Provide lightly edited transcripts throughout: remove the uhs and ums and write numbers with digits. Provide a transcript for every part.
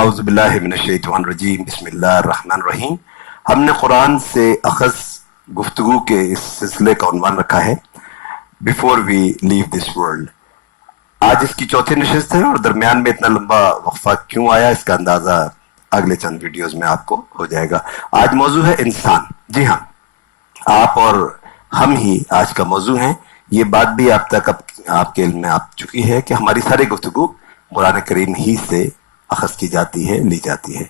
औज़ु बिल्लाहि मिनश्शैतानिर्रजीम बिस्मिल्लाहिर्रहमानिर्रहीम। हमने कुरान से अखज़ गुफ्तगू के इस सिलसिले का उन्वान रखा है before we leave this world. आज इसकी चौथी नशिस्त है और दरमियान में इतना लंबा वक्फा क्यों आया इसका अंदाजा अगले चंद वीडियोस में आपको हो जाएगा। आज मौजू है इंसान। जी हाँ, आप और हम ही आज का मौजू हैं। ये बात भी आप तक आपके इल्म में आ चुकी है कि हमारी सारी गुफ्तगू कुरान करीम ही से अखज़ की जाती है, ली जाती है।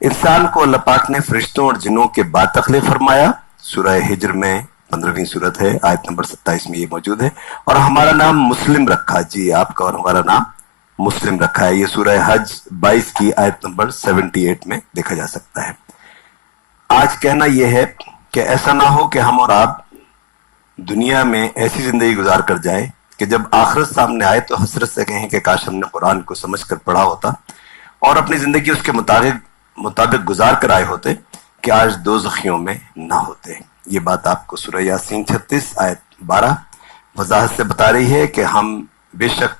इंसान को अल्लाह पाक ने फरिश्तों और जिन्नों के बाद तख्लीक फरमाया। सूरह हिज्र में 15वीं सूरत है, आयत नंबर 27 में ये मौजूद है। और हमारा नाम मुस्लिम रखा, जी आपका और हमारा नाम मुस्लिम रखा है। ये सूरह हज 22 की आयत नंबर 78 में देखा जा सकता है। आज कहना यह है कि ऐसा ना हो कि हम और आप दुनिया में ऐसी जिंदगी गुजार कर जाए कि जब आखिरत सामने आए तो हसरत से कहें कि काश हमने कुरान को समझ कर पढ़ा होता और अपनी जिंदगी उसके मुताबिक गुजार कर आए होते कि आज दो ज़ख़ियों में ना होते। ये बात आपको सूरह यासीन 36 आयत 12 वजाहत से बता रही है कि हम बेशक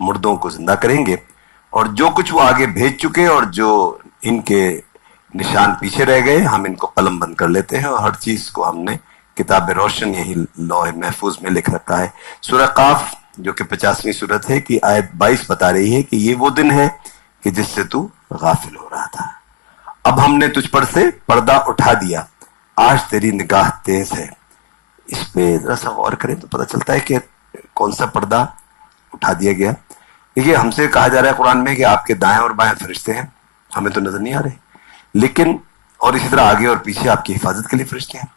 मुर्दों को जिंदा करेंगे और जो कुछ वो आगे भेज चुके और जो इनके निशान पीछे रह गए हम इनको कलम बंद कर लेते हैं और हर चीज को हमने किताब रोशन यही लौह महफूज में लिख रखा है। सूरह काफ जो कि 50वीं सूरत है कि आयत 22 बता रही है कि ये वो दिन है कि जिससे तू गाफिल हो रहा था, अब हमने तुझ पर से पर्दा उठा दिया, आज तेरी निगाह तेज है। इस पे जरा सा गौर करें तो पता चलता है कि कौन सा पर्दा उठा दिया गया। देखिए, हमसे कहा जा रहा है कुरान में कि आपके दाएं और बाएं फरिश्ते हैं, हमें तो नजर नहीं आ रहे, लेकिन और इसी तरह आगे और पीछे आपकी हिफाजत के लिए फरिश्ते हैं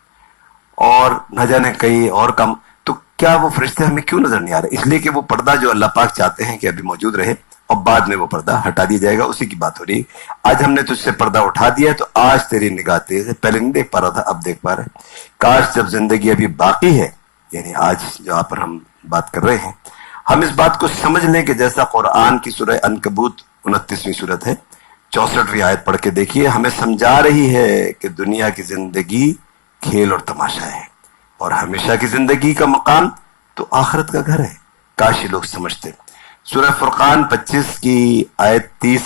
और न जाने कहीं और कम। तो क्या वो फरिश्ते हमें क्यों नजर नहीं आ रहे? इसलिए कि वो पर्दा जो अल्लाह पाक चाहते हैं कि अभी मौजूद रहे और बाद में वो पर्दा हटा दिया जाएगा, उसी की बात हो रही है। आज हमने तुझसे पर्दा उठा दिया तो आज तेरी निगाह तेज है। पहले नहीं देख पा रहा था, अब देख पा रहे। काश जब जिंदगी अभी बाकी है, यानी आज जहां पर हम बात कर रहे हैं, हम इस बात को समझ लें कि जैसा कुरान की सूरह अनकबूत 29वीं सूरत है 64वीं आयत पढ़ के देखिए, हमें समझा रही है कि दुनिया की जिंदगी खेल और तमाशा है और हमेशा की जिंदगी का मकाम तो आखिरत का घर है। काश ये लोग समझते। सूरह फुरकान 25 की आयत 30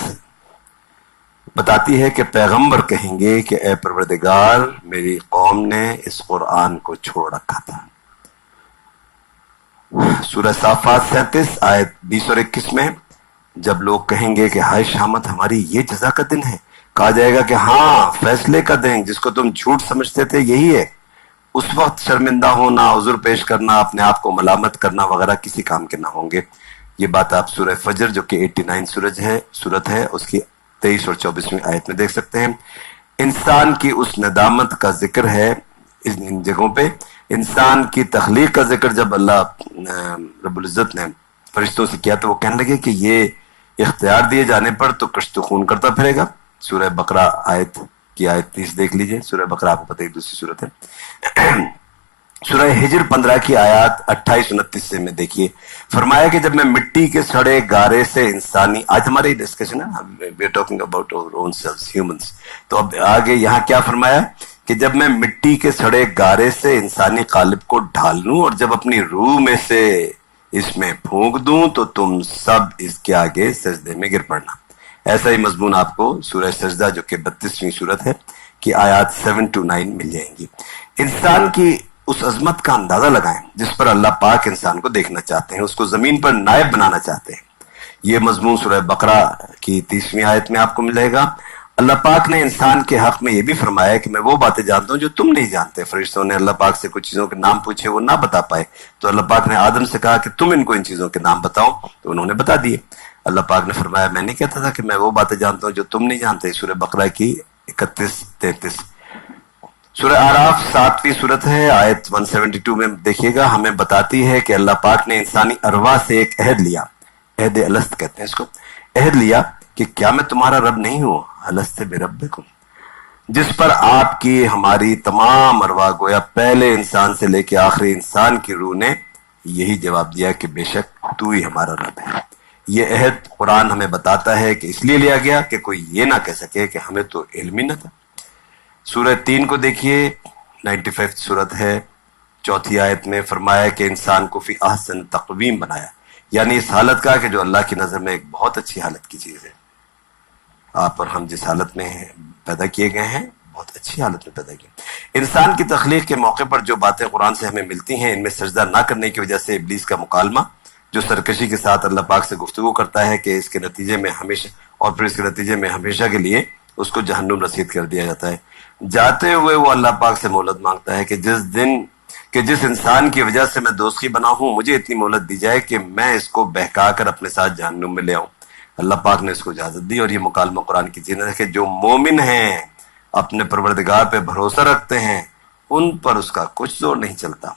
बताती है कि पैगंबर कहेंगे कि ए परवरदिगार, मेरी कौम ने इस कुरान को छोड़ रखा था। सूरह साफात 37 आयत 20 और 21 में जब लोग कहेंगे कि हाय शामत, हमारी ये जजा का दिन है, कहा जाएगा कि हाँ, फैसले का दिन जिसको तुम झूठ समझते थे यही है। उस वक्त शर्मिंदा होना, उज़ुर पेश करना, अपने आप को मलामत करना वगैरह किसी काम के ना होंगे। ये बात आप सूरह फजर जो कि 89 सूरत है उसकी 23 और 24वीं आयत में देख सकते हैं। इंसान की उस नदामत का जिक्र है इन जगहों पे। इंसान की तख्लीक का जिक्र जब अल्लाह रब्बुल इज्जत ने फरिश्तों से किया तो वो कहने लगे कि ये इख्तियार दिए जाने पर तो कश्त खून करता फिरेगा। सूरह बकरा आयत 30 देख लीजिए। सूरह बकरा आपको पता है दूसरी सूरत है। सूरह हिज्र 15 की आयत 28-29 से में देखिए, फरमाया कि जब मैं मिट्टी के सड़े गारे से इंसानी, आज हमारी डिस्कशन है, we are talking about our own selves humans, तो अब आगे यहाँ क्या फरमाया कि जब मैं मिट्टी के सड़े गारे से इंसानी कालिब को ढाल लूं और जब अपनी रूह में से इसमें फूंक दूं तो तुम सब इसके आगे सजदे में गिर पड़ना। ऐसा ही मजमून आपको सूरह सजदा जो कि 32वीं सूरत है कि आयत 7-9 मिल जाएंगी। इंसान की उस अजमत का अंदाजा लगाएं जिस पर अल्लाह पाक इंसान को देखना चाहते हैं, उसको जमीन पर नायब बनाना चाहते हैं। ये मजमून सूरह बकरा की 30वीं आयत में आपको मिलेगा। अल्लाह पाक ने इंसान के हक में यह भी फरमाया कि मैं वो बातें जानता हूं जो तुम नहीं जानते। फरिश्तों ने अल्लाह पाक से कुछ चीजों के नाम पूछे, वो ना बता पाए, तो अल्लाह पाक ने आदम से कहा कि तुम इनको इन चीजों के नाम बताओ, तो उन्होंने बता दिए। अल्लाह पाक ने फरमाया मैं नहीं कहता था कि मैं वो बातें जानता हूं जो तुम नहीं जानते। सूरह बकरा की 31-33। सूरह आराफ 7वीं सूरत है आयत 172 में देखिएगा, हमें बताती है कि अल्लाह पाक ने इंसानी अरवा से एक अहद लिया, अहद अलस्त कहते हैं इसको, अहद लिया कि क्या मैं तुम्हारा रब नहीं हूं, अलस्त बिरब्बिकुम, जिस पर आपकी हमारी तमाम अरवा गोया पहले इंसान से लेके आखिरी इंसान की रूह ने यही जवाब दिया कि बेशक तू ही हमारा रब है। ये अहद कुरान हमें बताता है कि इसलिए लिया गया कि कोई ये ना कह सके कि हमें तो इल्म ही न था। सूरह 3 को देखिए, 95 सूरत है, 4th आयत में फरमाया कि इंसान को फी अहसन तक़वीम बनाया, यानी इस हालत का कि जो अल्लाह की नजर में एक बहुत अच्छी हालत की चीज है। آپ اور ہم جس حالت میں پیدا کیے گئے ہیں بہت اچھی حالت میں پیدا کیے۔ انسان کی تخلیق کے موقع پر جو باتیں قرآن سے ہمیں ملتی ہیں، ان میں سجدہ نہ کرنے کی وجہ سے ابلیس کا مکالمہ جو سرکشی کے ساتھ اللہ پاک سے گفتگو کرتا ہے کہ اس کے نتیجے میں ہمیشہ، اور پھر اس کے نتیجے میں ہمیشہ کے لیے اس کو جہنم رسید کر دیا جاتا ہے۔ جاتے ہوئے وہ اللہ پاک سے مہلت مانگتا ہے کہ جس انسان کی وجہ سے میں دوزخی بنا ہوں، مجھے اتنی مہلت دی جائے کہ میں اس کو بہکا کر اپنے ساتھ جہنم میں لے آؤں۔ اللہ پاک نے اس کو اجازت دی، اور یہ مکالمہ قرآن کی چیز ہے کہ جو مومن ہیں، اپنے پروردگار پہ بھروسہ رکھتے ہیں، ان پر اس کا کچھ زور نہیں چلتا۔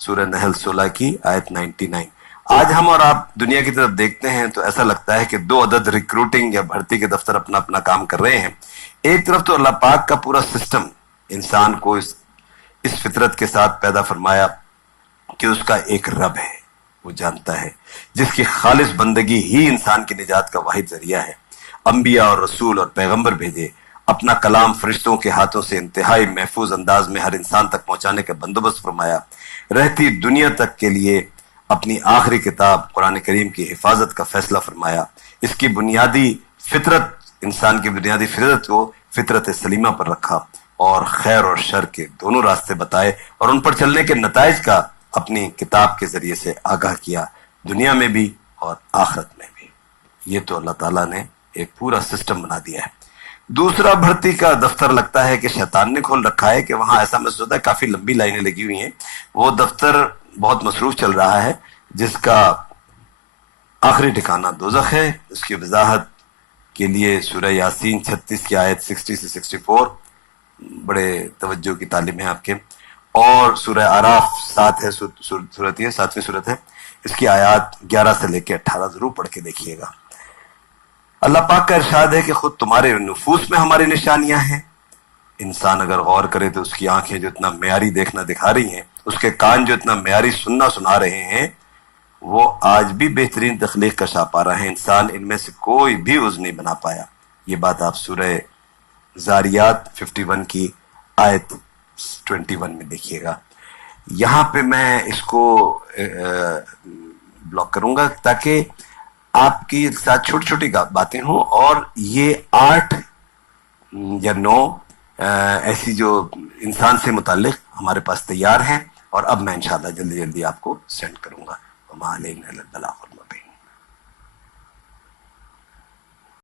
سورہ نحل 16 کی آیت 99۔ آج ہم اور آپ دنیا کی طرف دیکھتے ہیں تو ایسا لگتا ہے کہ دو عدد ریکروٹنگ یا بھرتی کے دفتر اپنا اپنا کام کر رہے ہیں۔ ایک طرف تو اللہ پاک کا پورا سسٹم انسان کو اس فطرت کے ساتھ پیدا فرمایا کہ اس کا ایک رب ہے، وہ جانتا ہے، جس کی خالص بندگی ہی انسان کی نجات کا واحد ذریعہ ہے۔ انبیاء اور رسول اور پیغمبر بھیجے، اپنا کلام فرشتوں کے ہاتھوں سے انتہائی محفوظ انداز میں ہر انسان تک پہنچانے کا بندوبست فرمایا، رہتی دنیا تک کے لیے اپنی آخری کتاب قرآن کریم کی حفاظت کا فیصلہ فرمایا، اس کی بنیادی فطرت، انسان کی بنیادی فطرت کو فطرت سلیمہ پر رکھا، اور خیر اور شر کے دونوں راستے بتائے، اور ان پر چلنے کے نتائج کا اپنی کتاب کے ذریعے سے آگاہ کیا، دنیا میں بھی اور آخرت میں بھی۔ یہ تو اللہ تعالیٰ نے ایک پورا سسٹم بنا دیا ہے۔ دوسرا بھرتی کا دفتر لگتا ہے کہ شیطان نے کھول رکھا ہے، کہ وہاں ایسا محسوس ہوتا ہے کافی لمبی لائنیں لگی ہوئی ہیں، وہ دفتر بہت مصروف چل رہا ہے، جس کا آخری ٹھکانہ دوزخ ہے۔ اس کی وضاحت کے لیے سورہ یاسین 36 کی آیت 60 سے 64 بڑے توجہ کی تعلیم ہے آپ کے، اور سورہ اعراف 7 ہے، سورت یہ 7ویں سورت ہے، اس کی آیات 11 سے لے کے 18 ضرور پڑھ کے دیکھیے گا۔ اللہ پاک کا ارشاد ہے کہ خود تمہارے نفوس میں ہماری نشانیاں ہیں۔ انسان اگر غور کرے تو اس کی آنکھیں جو اتنا معیاری دیکھنا دکھا رہی ہیں، اس کے کان جو اتنا معیاری سننا سنا رہے ہیں، وہ آج بھی بہترین تخلیق کا شاپارہ ہے۔ انسان ان میں سے کوئی بھی عضو نہیں بنا پایا۔ یہ بات آپ سورہ زاریات 51 کی آیت 21 میں دیکھیے گا۔ یہاں پہ میں اس کو بلاک کروں گا تاکہ آپ کی ساتھ چھوٹی چھوٹی باتیں ہوں، اور یہ 8 یا 9 ایسی جو انسان سے متعلق ہمارے پاس تیار ہیں، اور اب میں انشاءاللہ جلدی جلدی آپ کو سینڈ کروں گا۔ وما علینا الا البلاغ المبین۔